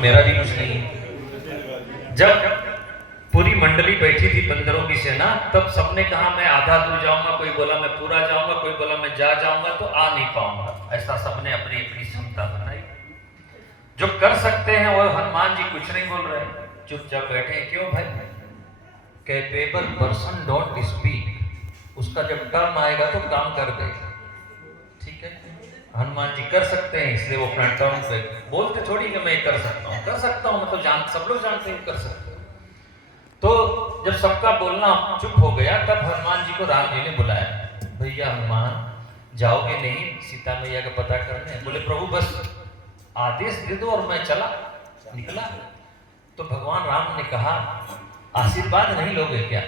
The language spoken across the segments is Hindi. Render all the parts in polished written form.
मेरा भी कुछ नहीं है। जब पूरी मंडली बैठी थी बंदरों की सेना, तब सबने कहा मैं आधा दूर जाऊंगा, कोई बोला मैं पूरा जाऊंगा, कोई बोला मैं जाऊंगा तो आ नहीं पाऊंगा। ऐसा सबने अपनी अपनी क्षमता बताई। जो कर सकते हैं वो हनुमान जी कुछ नहीं बोल रहे, चुपचाप बैठे हैं। क्यों भाई? Capable person don't speak. उसका जब टर्म आएगा तो काम कर देगा। ठीक है, हनुमान जी कर सकते हैं इसलिए वो अपना टर्म पे बोलते थोड़ी कि मैं कर सकता हूँ, कर सकता हूँ मतलब सब लोग जानते हैं कर सकते हैं। तो जब सबका बोलना चुप हो गया तब हनुमान जी को राम जी ने बुलाया। भैया हनुमान जाओगे नहीं सीता मैया का पता करने? बोले प्रभु बस आदेश दे दो और मैं चला निकला। तो भगवान राम ने कहा आशीर्वाद नहीं लोगे क्या?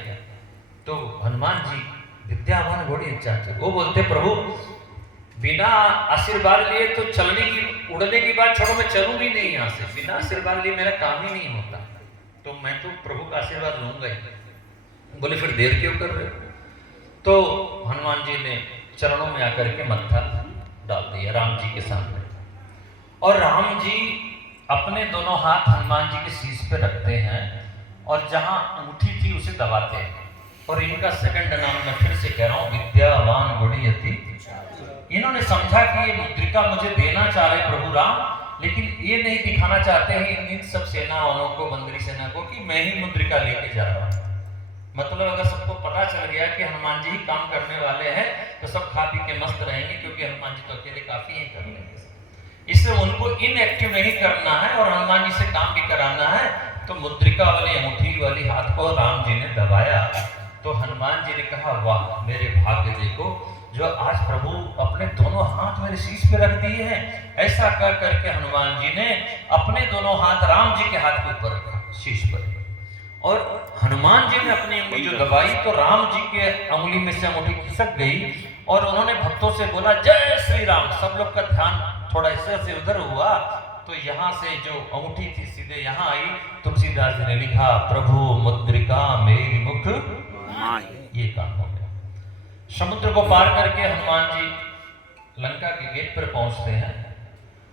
तो हनुमान जी विद्यावान घोड़ी अच्छा थे, वो बोलते प्रभु बिना आशीर्वाद लिए तो चलने की उड़ने की बात छोड़ो, मैं चलूंगी नहीं यहाँ से। बिना आशीर्वाद लिए मेरा काम ही नहीं होता, तो मैं तो प्रभु का आशीर्वाद लूंगा ही। बोले फिर देर क्यों कर रहे हो? तो हनुमान जी ने चरणों में आकर के मत्था डाल दिया राम जी के सामने, और राम जी अपने दोनों हाथ हनुमान जी के शीश पे रखते हैं और जहां अंगूठी थी उसे दबाते हैं। और इनका सेकंड नाम मैं फिर से कह रहा हूं, विद्यावान गुणयति। इन्होंने समझा कि ये मुद्रिका मुझे देना चाह रहे प्रभु राम, लेकिन ये नहीं दिखाना चाहते हैं इन सब सेना वालों को, बंदरी सेना को, कि मैं ही मुद्रिका लेके जा रहा हूं। मतलब अगर सबको पता चल गया कि हनुमान जी ही काम करने वाले हैं तो सब खा पी के मस्त रहेंगे, क्योंकि हनुमान जी तो अकेले काफी ही कर लेंगे। इसलिए उनको इनएक्टिव नहीं करना है और हनुमान जी से काम भी कराना है। तो मुद्रिका वाली अंगूठी वाली हाथ को राम जी ने दबाया। तो हनुमान जी ने कहा वाह मेरे भाग्य देखो, जो आज प्रभु अपने दोनों हाथ मेरे शीश पे रख दिए हैं। ऐसा कर करके हनुमान जी ने अपने दोनों हाथ राम जी के हाथ के ऊपर रखा, शीश पर। और हनुमान जी ने अपनी उंगली जो दबाई तो राम जी के उंगली में से अंगूठी खिसक गई और उन्होंने भक्तों से बोला जय श्री राम। सब लोग का ध्यान थोड़ा इधर से उधर हुआ, तो यहाँ से जो अंगूठी थी सीधे यहाँ आई। तुलसीदास जी ने लिखा प्रभु मुद्रिका मेरी मुख ये काम हो गया। समुद्र को पार करके हनुमान जी लंका के गेट पर पहुंचते हैं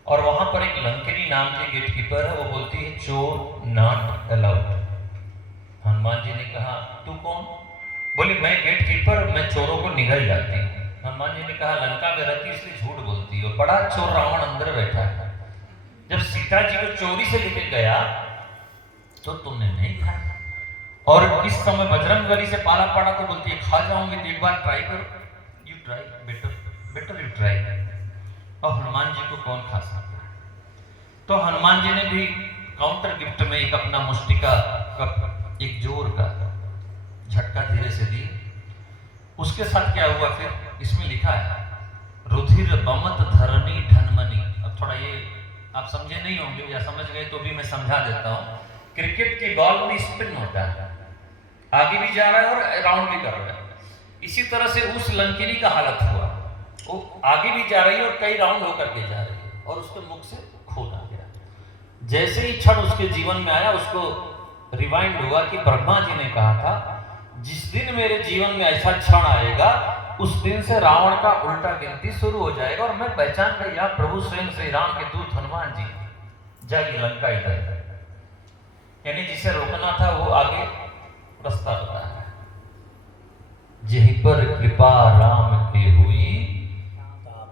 और वहां पर एक लंकिनी नाम की गेट कीपर है, वो बोलती है चोर नॉट अलाउड। हनुमान जी ने कहा तू कौन? बोली मैं गेट कीपर, मैं चोरों को निगल जाती हूँ। हनुमान जी ने कहा लंका में रहती इसलिए झूठ बोलती हो, बड़ा चोर रावण अंदर बैठा है। जब सीता जी को चोरी से लेके गया तो तुमने नहीं खाया, और इस समय बजरंगबली से पाला पड़ा तो बोलती है खा जाऊंगी, तो एक बार ट्राई करो। You try better you try. और हनुमान जी को कौन खा सकता है? तो हनुमान जी ने भी काउंटर गिफ्ट में एक अपना मुष्टिका एक जोर का झटका धीरे से दी। उसके साथ क्या हुआ फिर इसमें लिखा है रुधिर बमत धरणी धनमनी। अब थोड़ा ये आप समझे नहीं होंगे, या समझ गए तो भी मैं समझा देता हूं। क्रिकेट की बॉल में स्पिन होता है, आगे भी जा रहा है और राउंड भी कर रहा है। इसी तरह से उस लंकिनी का हालत हुआ, वो आगे भी जा रही है और कई राउंड होकर के जा रही है और उसके मुख से खून आ गया। जैसे ही क्षण उसके जीवन में आया उसको रिवाइंड हुआ कि ब्रह्मा जी ने कहा था जिस दिन मेरे जीवन में ऐसा क्षण आएगा उस दिन से रावण का उल्टा गिनती शुरू हो जाएगा और मैं पहचान गया प्रभु स्वयं श्री राम के दूत हनुमान जी। जाइए लंका इधर, यानी जिसे रोकना था वो आगे रास्ता बताया। जहीं पर कृपा राम की हुई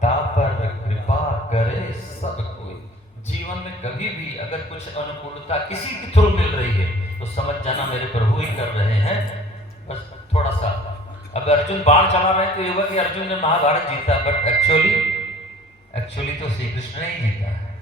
ता पर कृपा करे सब कोई। जीवन में कभी भी अगर कुछ अनुकूलता किसी के थ्रू मिल रही है तो समझ जाना मेरे प्रभु ही कर रहे हैं। बस थोड़ा सा, अब अर्जुन बाण चला रहे तो ये हुआ कि अर्जुन ने महाभारत जीता, बट एक्चुअली तो श्री कृष्ण ने ही जीता है।